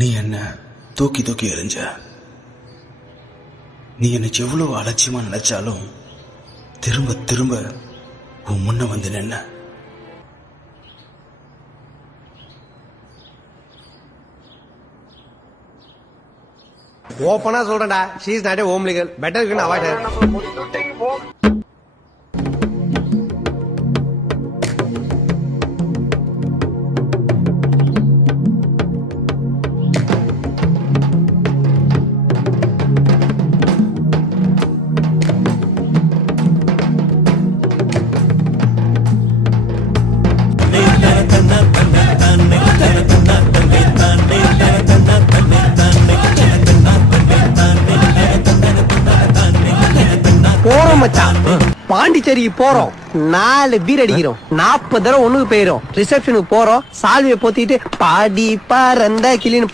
நீ என்ன தூக்கி தூக்கி எறிஞ்ச. நீ என்னை எவ்வளவு அலட்சியமா நினைச்சாலும் திரும்ப திரும்ப உன் முன்ன வந்து நின்ன. ஓப்பனா சொல்றேன்டா, she is not a home legal. Better you can avoid her. போறோம் மச்சான், பாண்டிச்சேரிக்கு போறோம். 4 பீர் அடிக்கிறோம், 40 தடவை ஒண்ணுக்கு போயிரும். ரிசப்ஷனுக்கு போறோம், சால்வியை போத்திட்டு பாடி பறந்த கிளின்னு